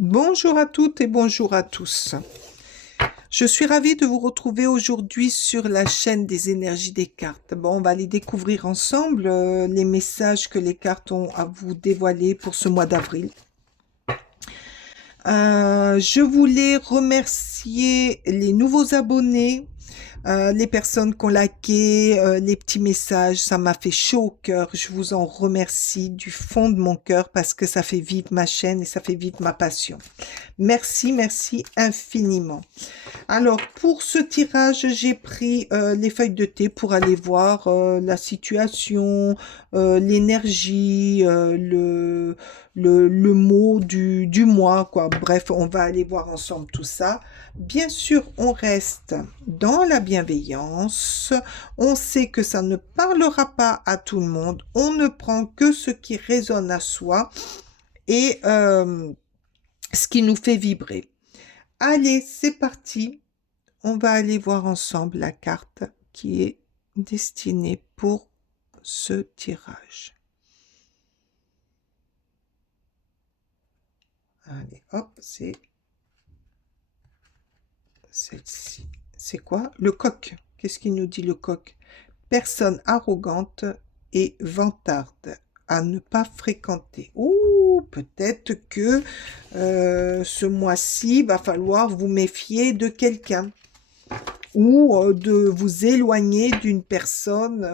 Bonjour à toutes et bonjour à tous. Je suis ravie de vous retrouver aujourd'hui sur la chaîne des énergies des cartes. Bon, on va aller découvrir ensemble les messages que les cartes ont à vous dévoiler pour ce mois d'avril. Je voulais remercier les nouveaux abonnés, les personnes qui ont liké, les petits messages, ça m'a fait chaud au cœur. Je vous en remercie du fond de mon cœur parce que ça fait vivre ma chaîne et ça fait vivre ma passion. Merci, merci infiniment. Alors, pour ce tirage, j'ai pris les feuilles de thé pour aller voir la situation, l'énergie, le mot du mois, quoi. Bref, on va aller voir ensemble tout ça. Bien sûr, on reste dans la bienveillance. On sait que ça ne parlera pas à tout le monde. On ne prend que ce qui résonne à soi et ce qui nous fait vibrer. Allez, c'est parti. On va aller voir ensemble la carte qui est destinée pour ce tirage. Allez, hop, c'est celle-ci. C'est quoi? Le coq. Qu'est-ce qu'il nous dit le coq? Personne arrogante et vantarde à ne pas fréquenter. Ouh, peut-être que ce mois-ci, va falloir vous méfier de quelqu'un ou de vous éloigner d'une personne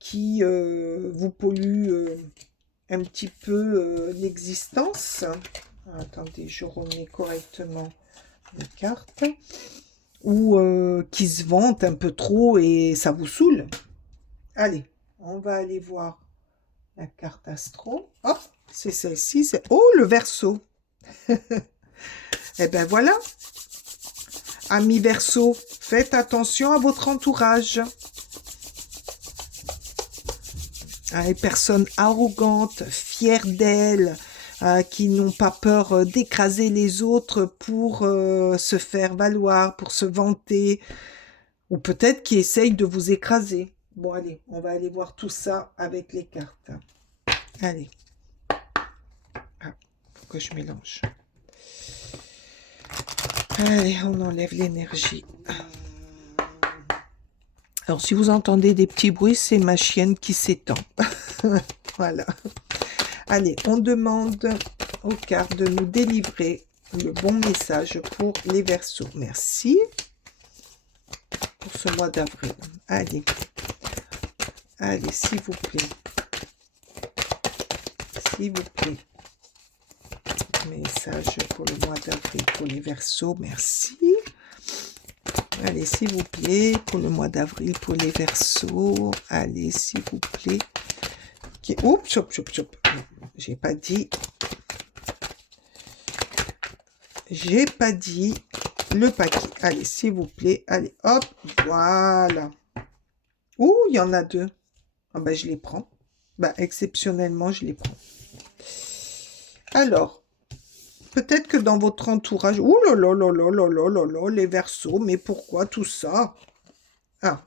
qui vous pollue un petit peu l'existence. Attendez, je remets correctement les cartes. Ou qui se vante un peu trop et ça vous saoule. Allez, on va aller voir la carte astro. Hop, c'est celle-ci. Oh, le Verseau. Eh bien voilà, amis Verseau, faites attention à votre entourage. Les personnes arrogantes, fières d'elles, qui n'ont pas peur d'écraser les autres pour se faire valoir, pour se vanter, ou peut-être qui essayent de vous écraser. Bon, allez, on va aller voir tout ça avec les cartes. Allez. Ah, faut que je mélange. Allez, on enlève l'énergie. Alors, si vous entendez des petits bruits, c'est ma chienne qui s'étend. Voilà. Allez, on demande aux cartes de nous délivrer le bon message pour les Verseaux. Merci pour ce mois d'avril. Allez. Allez, s'il vous plaît. S'il vous plaît. Message pour le mois d'avril pour les Verseaux. Merci. Allez, s'il vous plaît, pour le mois d'avril pour les Verseaux. Allez, s'il vous plaît. Okay. Oups, chop, chop, chop. J'ai pas dit. J'ai pas dit le paquet. Allez, s'il vous plaît. Allez, hop, voilà. Ouh, il y en a deux. Ah ben, je les prends. Ben, exceptionnellement, je les prends. Alors, peut-être que dans votre entourage... Ouh là là là là là là là là, les Verseaux, mais pourquoi tout ça? Ah,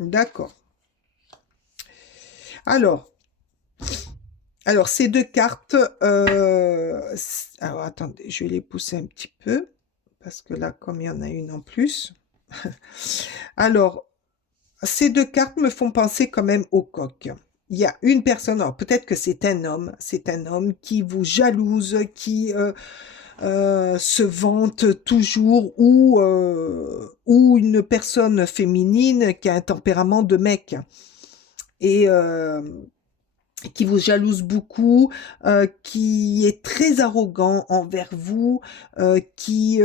d'accord. Alors, ces deux cartes... alors, attendez, je vais les pousser un petit peu, parce que là, comme il y en a une en plus... Alors, ces deux cartes me font penser quand même au coq. Il y a une personne, alors peut-être que c'est un homme qui vous jalouse, qui se vante toujours, ou une personne féminine qui a un tempérament de mec et qui vous jalouse beaucoup, qui est très arrogant envers vous, qui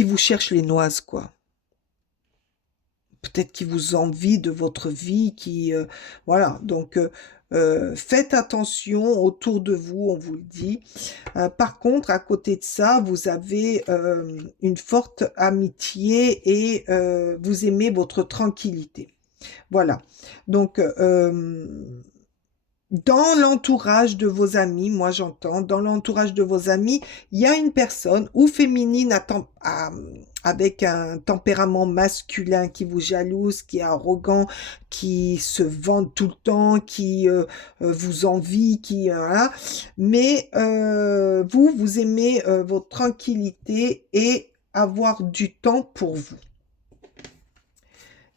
vous cherche les noises, quoi. Peut-être qui vous envie de votre vie, voilà, donc faites attention autour de vous, on vous le dit. Par contre, à côté de ça, vous avez une forte amitié et vous aimez votre tranquillité. Voilà, donc dans l'entourage de vos amis, moi j'entends, dans l'entourage de vos amis, il y a une personne ou féminine avec un tempérament masculin qui vous jalouse, qui est arrogant, qui se vante tout le temps, qui vous envie, qui hein. Mais vous, vous aimez votre tranquillité et avoir du temps pour vous.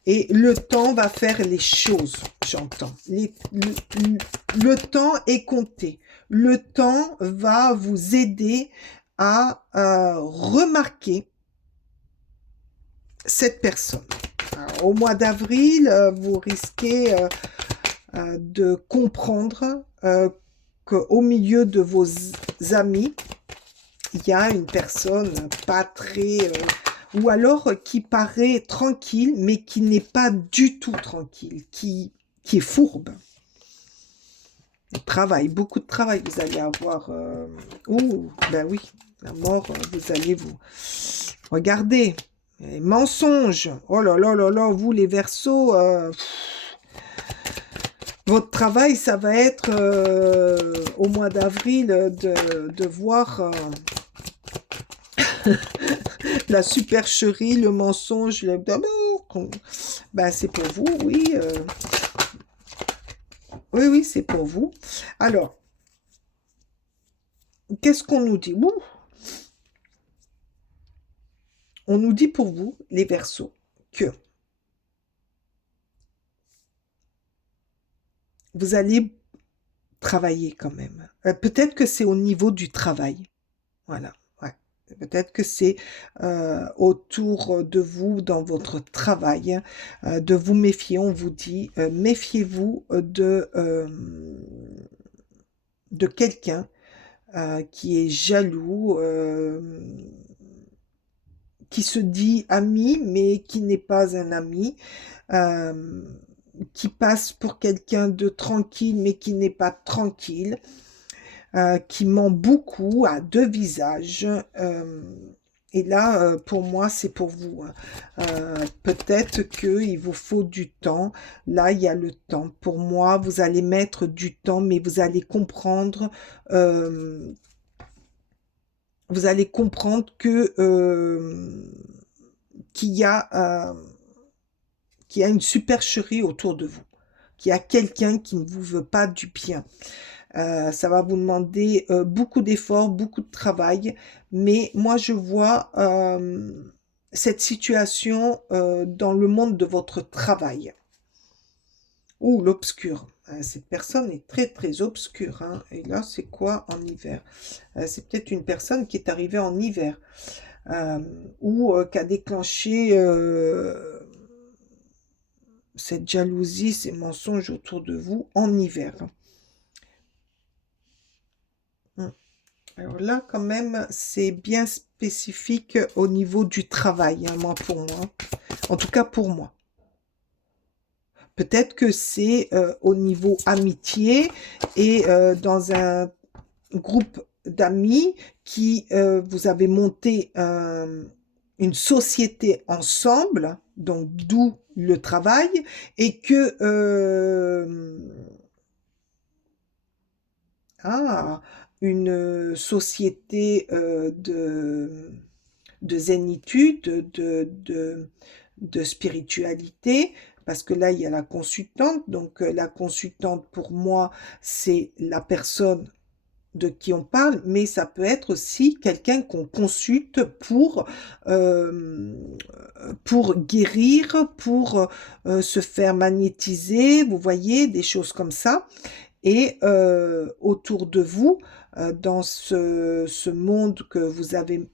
Et le temps va faire les choses, j'entends. Le temps est compté. Le temps va vous aider à remarquer cette personne. Alors, au mois d'avril, vous risquez de comprendre qu'au milieu de vos amis, il y a une personne pas très... ou alors qui paraît tranquille, mais qui n'est pas du tout tranquille, qui est fourbe. Travail, beaucoup de travail, vous allez avoir... ben oui, la mort, vous allez vous... Regardez, les mensonges, oh là là là là, vous les Verseaux, votre travail, ça va être au mois d'avril de voir la supercherie, le mensonge, ben, c'est pour vous, oui. Oui, oui, c'est pour vous. Alors, qu'est-ce qu'on nous dit? On nous dit pour vous, les Verseaux, que vous allez travailler quand même. Peut-être que c'est au niveau du travail. Voilà. Ouais. Peut-être que c'est autour de vous, dans votre travail, de vous méfier. On vous dit, méfiez-vous de quelqu'un qui est jaloux, qui se dit ami, mais qui n'est pas un ami, qui passe pour quelqu'un de tranquille, mais qui n'est pas tranquille, qui ment beaucoup, à deux visages. Et là, pour moi, c'est pour vous. Peut-être qu'il vous faut du temps. Là, il y a le temps. Pour moi, vous allez mettre du temps, mais vous allez comprendre... vous allez comprendre que qu'il y a une supercherie autour de vous, qu'il y a quelqu'un qui ne vous veut pas du bien. Ça va vous demander beaucoup d'efforts, beaucoup de travail, mais moi je vois cette situation dans le monde de votre travail. Ou l'obscur. Cette personne est très très obscure. Hein. Et là, c'est quoi en hiver? C'est peut-être une personne qui est arrivée en hiver. Ou qui a déclenché cette jalousie, ces mensonges autour de vous en hiver. Alors là, quand même, c'est bien spécifique au niveau du travail, hein, pour moi. En tout cas, pour moi. Peut-être que c'est au niveau amitié et dans un groupe d'amis qui vous avez monté une société ensemble, donc d'où le travail, et que une société de zénitude, de spiritualité, parce que là, il y a la consultante. Donc, la consultante, pour moi, c'est la personne de qui on parle, mais ça peut être aussi quelqu'un qu'on consulte pour guérir, pour se faire magnétiser, vous voyez, des choses comme ça. Et autour de vous, dans ce monde que vous avez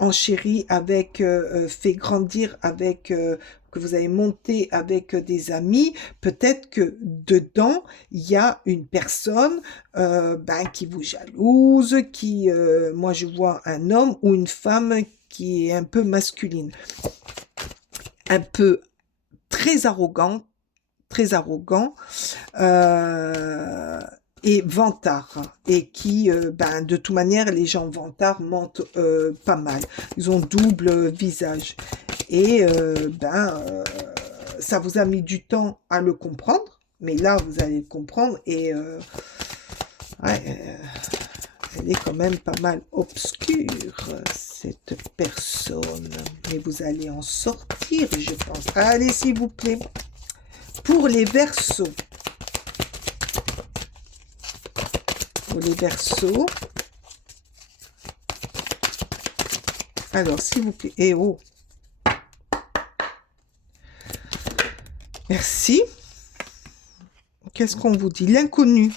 enchéri avec, fait grandir avec, que vous avez monté avec des amis, peut-être que dedans, il y a une personne qui vous jalouse, qui, moi je vois un homme ou une femme qui est un peu masculine, un peu très arrogant, et vantard, et qui, de toute manière, les gens vantards mentent pas mal. Ils ont double visage. Et ça vous a mis du temps à le comprendre, mais là, vous allez le comprendre. Et Elle est quand même pas mal obscure, cette personne. Mais vous allez en sortir, je pense. Allez, s'il vous plaît. Pour les Verseaux. Pour les Verseaux. Alors, s'il vous plaît. Eh oh. Merci. Qu'est-ce qu'on vous dit? L'inconnu.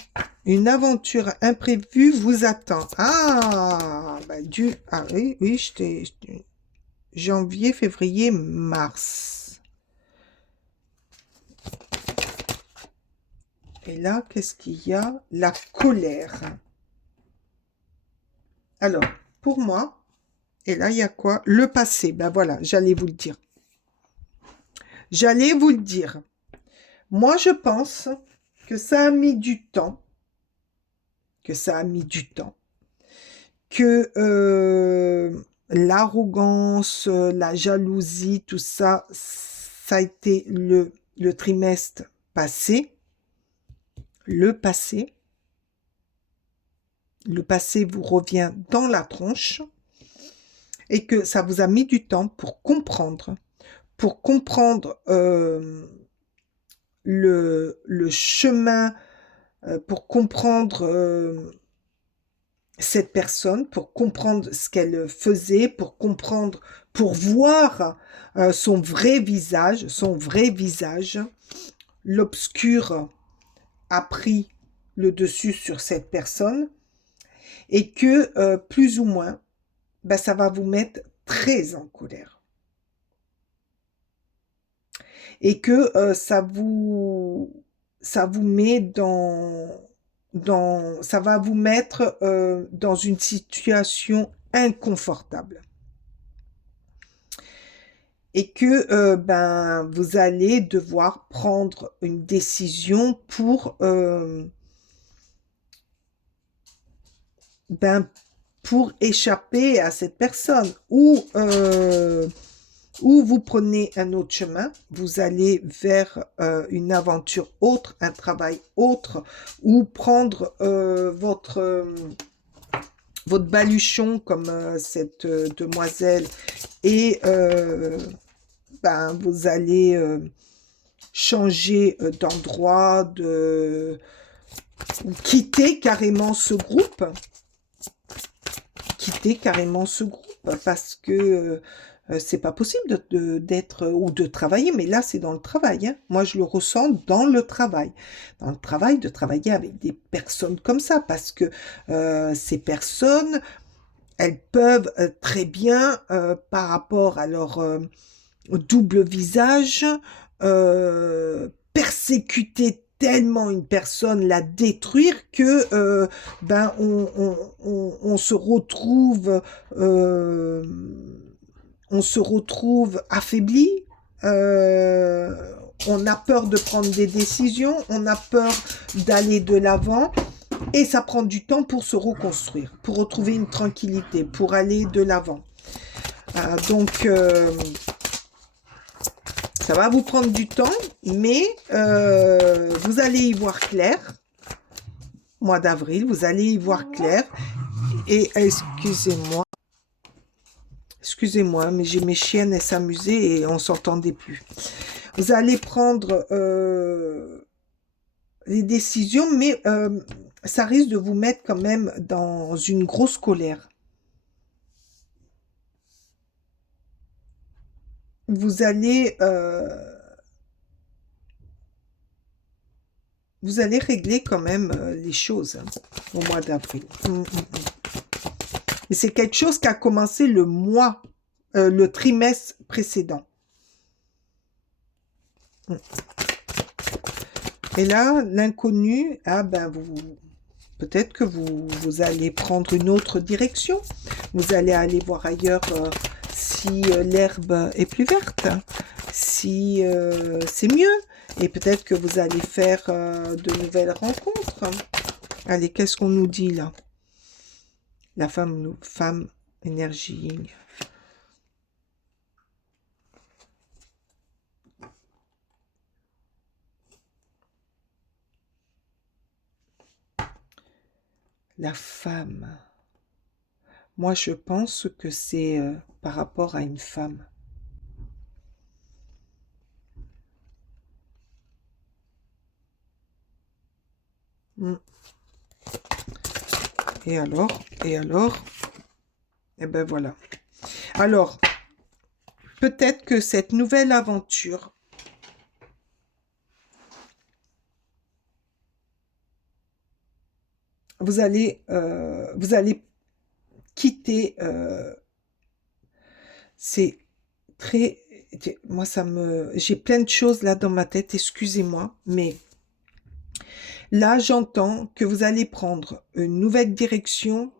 Une aventure imprévue vous attend. Ah, bah, ah oui, oui, janvier, février, mars. Et là, qu'est-ce qu'il y a? La colère. Alors, pour moi, et là, il y a quoi? Le passé. Ben voilà, j'allais vous le dire. J'allais vous le dire. Moi, je pense que ça a mis du temps. Que l'arrogance, la jalousie, tout ça, ça a été le trimestre passé. Le passé vous revient dans la tronche et que ça vous a mis du temps pour comprendre le chemin, pour comprendre cette personne, pour comprendre ce qu'elle faisait, pour comprendre, pour voir son vrai visage. L'obscur a pris le dessus sur cette personne et que plus ou moins, ben, ça va vous mettre très en colère. Et que ça vous met ça va vous mettre dans une situation inconfortable. Et que ben, vous allez devoir prendre une décision pour échapper à cette personne. Ou vous prenez un autre chemin, vous allez vers une aventure autre, un travail autre, ou prendre votre baluchon comme cette demoiselle et ben, vous allez changer d'endroit, quitter carrément ce groupe. Parce que c'est pas possible d'être ou de travailler, mais là c'est dans le travail. Hein. Moi je le ressens dans le travail. Dans le travail, de travailler avec des personnes comme ça, parce que ces personnes, elles peuvent très bien, par rapport à leur double visage, persécuter tellement une personne, la détruire que ben on se retrouve affaibli. On a peur de prendre des décisions, on a peur d'aller de l'avant. Et ça prend du temps pour se reconstruire, pour retrouver une tranquillité, pour aller de l'avant. Donc, ça va vous prendre du temps, mais vous allez y voir clair. Mois d'avril, vous allez y voir clair. Et excusez-moi, mais j'ai mes chiennes, elles s'amusaient et on s'entendait plus. Vous allez prendre les décisions, mais ça risque de vous mettre quand même dans une grosse colère. Vous allez régler quand même les choses hein, au mois d'avril. Et c'est quelque chose qui a commencé le trimestre précédent. Et là, l'inconnu, ah ben peut-être que vous allez prendre une autre direction. Vous allez aller voir ailleurs si l'herbe est plus verte, si c'est mieux. Et peut-être que vous allez faire de nouvelles rencontres. Allez, qu'est-ce qu'on nous dit là? La femme énergie. La femme. Moi, je pense que c'est par rapport à une femme. Hmm. Et alors? Et alors? Eh ben voilà. Alors, peut-être que cette nouvelle aventure, vous allez quitter. C'est très. Moi, j'ai plein de choses là dans ma tête. Excusez-moi, mais là, j'entends que vous allez prendre une nouvelle direction,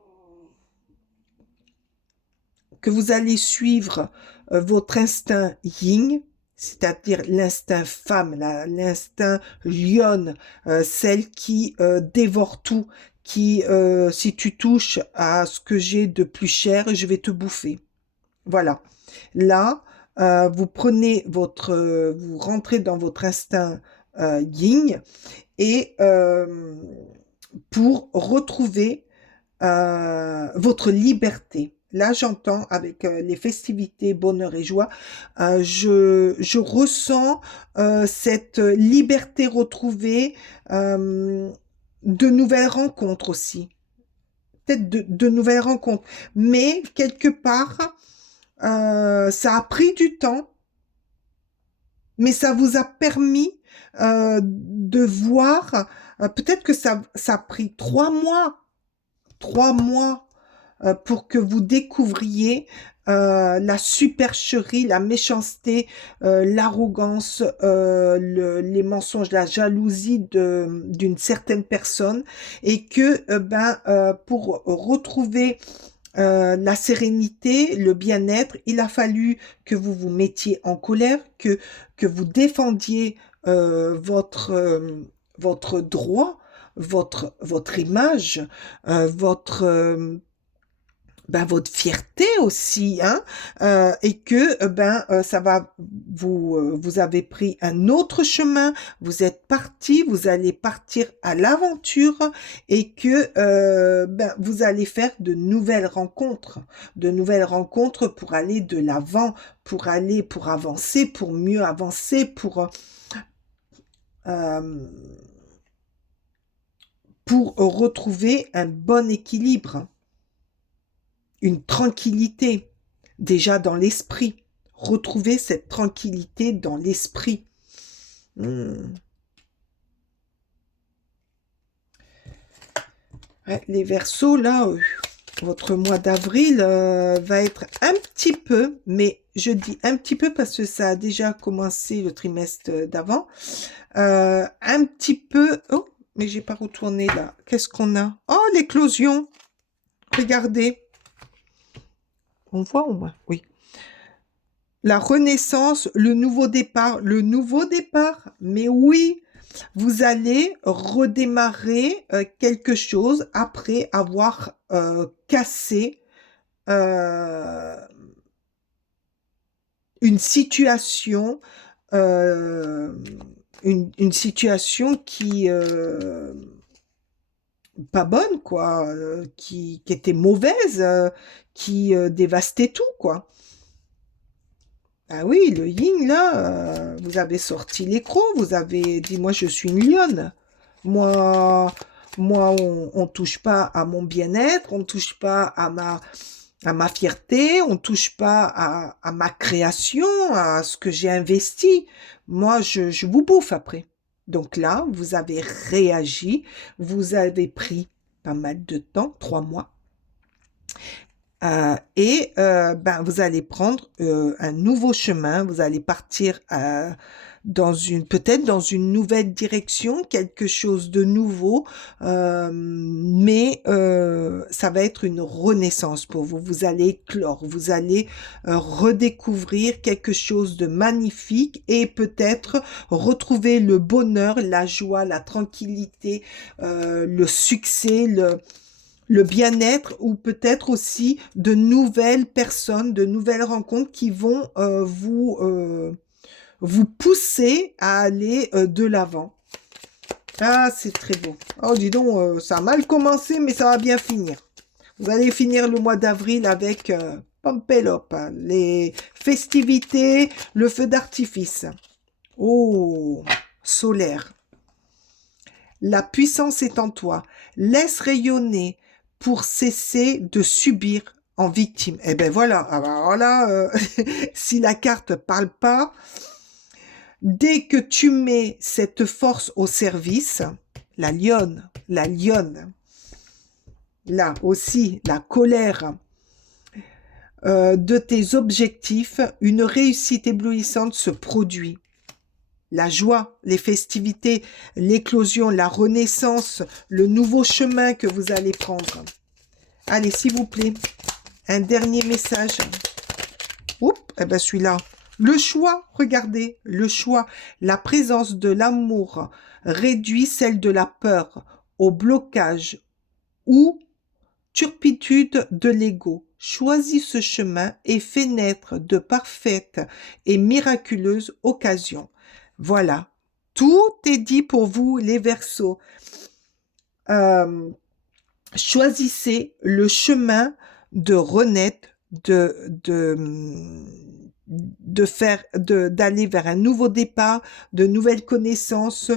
que vous allez suivre votre instinct yin, c'est-à-dire l'instinct femme, l'instinct lionne, celle qui dévore tout, qui, si tu touches à ce que j'ai de plus cher, je vais te bouffer. Voilà. Là, vous rentrez dans votre instinct yin et pour retrouver votre liberté. Là, j'entends avec les festivités, bonheur et joie, je ressens cette liberté retrouvée, de nouvelles rencontres aussi, peut-être de nouvelles rencontres, mais quelque part, ça a pris du temps, mais ça vous a permis de voir, peut-être que ça a pris 3 mois pour que vous découvriez la supercherie, la méchanceté, l'arrogance, les mensonges, la jalousie d'une certaine personne, et que pour retrouver la sérénité, le bien-être, il a fallu que vous vous mettiez en colère, que vous défendiez votre droit, votre image, votre fierté aussi, hein, et que ça va vous avez pris un autre chemin, vous êtes parti, vous allez partir à l'aventure, et que vous allez faire de nouvelles rencontres pour aller de l'avant, pour avancer, pour mieux avancer, euh, pour retrouver un bon équilibre, une tranquillité, déjà dans l'esprit. Retrouver cette tranquillité dans l'esprit. Ouais, les Verseaux, là, votre mois d'avril va être un petit peu, mais je dis un petit peu parce que ça a déjà commencé le trimestre d'avant, un petit peu... Oh, mais j'ai pas retourné là. Qu'est-ce qu'on a? Oh, l'éclosion! Regardez. On voit au moins, oui. La renaissance, le nouveau départ, mais oui, vous allez redémarrer quelque chose après avoir cassé une situation, une situation qui pas bonne, quoi, qui était mauvaise, qui dévastait tout, quoi. Ah oui, le yin, là, vous avez sorti l'écran, vous avez dit, moi, je suis une lionne. Moi, on touche pas à mon bien-être, on touche pas à ma fierté, on touche pas à ma création, à ce que j'ai investi. Moi, je vous bouffe après. Donc là, vous avez réagi, vous avez pris pas mal de temps, 3 mois, et vous allez prendre un nouveau chemin, vous allez partir peut-être dans une nouvelle direction, quelque chose de nouveau, mais ça va être une renaissance pour vous. Vous allez éclore, vous allez redécouvrir quelque chose de magnifique, et peut-être retrouver le bonheur, la joie, la tranquillité, le succès, le bien-être, ou peut-être aussi de nouvelles personnes, de nouvelles rencontres qui vont vous pousser à aller de l'avant. Ah, c'est très beau. Oh, dis donc, ça a mal commencé, mais ça va bien finir. Vous allez finir le mois d'avril avec Pampelope, hein, les festivités, le feu d'artifice. Oh, solaire. La puissance est en toi. Laisse rayonner pour cesser de subir en victime. Eh ben voilà, alors là, si la carte parle pas, dès que tu mets cette force au service, la lionne, là aussi, la colère de tes objectifs, une réussite éblouissante se produit. La joie, les festivités, l'éclosion, la renaissance, le nouveau chemin que vous allez prendre. Allez, s'il vous plaît, un dernier message. Oups, eh ben celui-là. Le choix, regardez, le choix, la présence de l'amour réduit celle de la peur au blocage ou turpitude de l'ego. Choisis ce chemin et fais naître de parfaites et miraculeuses occasions. Voilà, tout est dit pour vous, les Verseaux. Euh, choisissez le chemin de renaître, d'aller vers un nouveau départ, de nouvelles connaissances,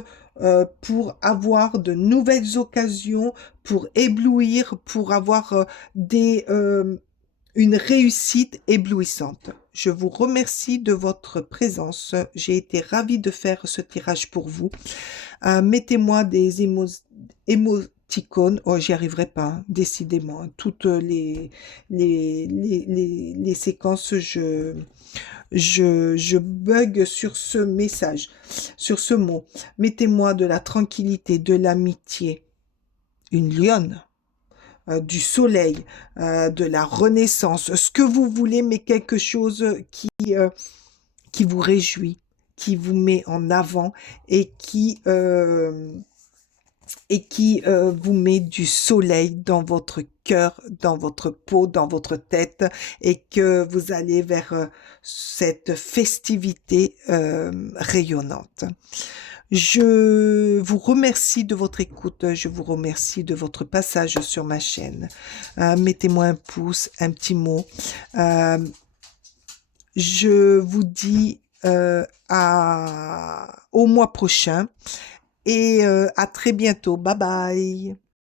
pour avoir de nouvelles occasions, pour éblouir, pour avoir une réussite éblouissante. Je vous remercie de votre présence. J'ai été ravie de faire ce tirage pour vous. Mettez-moi des émoticônes. Oh, j'y arriverai pas, hein, décidément. Toutes les séquences, je bug sur ce message, sur ce mot. Mettez-moi de la tranquillité, de l'amitié. Une lionne. Du soleil, de la renaissance, ce que vous voulez, mais quelque chose qui vous réjouit, qui vous met en avant et qui vous met du soleil dans votre cœur, dans votre peau, dans votre tête, et que vous allez vers cette festivité rayonnante. Je vous remercie de votre écoute, je vous remercie de votre passage sur ma chaîne. Mettez-moi un pouce, un petit mot. Je vous dis au mois prochain et à très bientôt. Bye bye.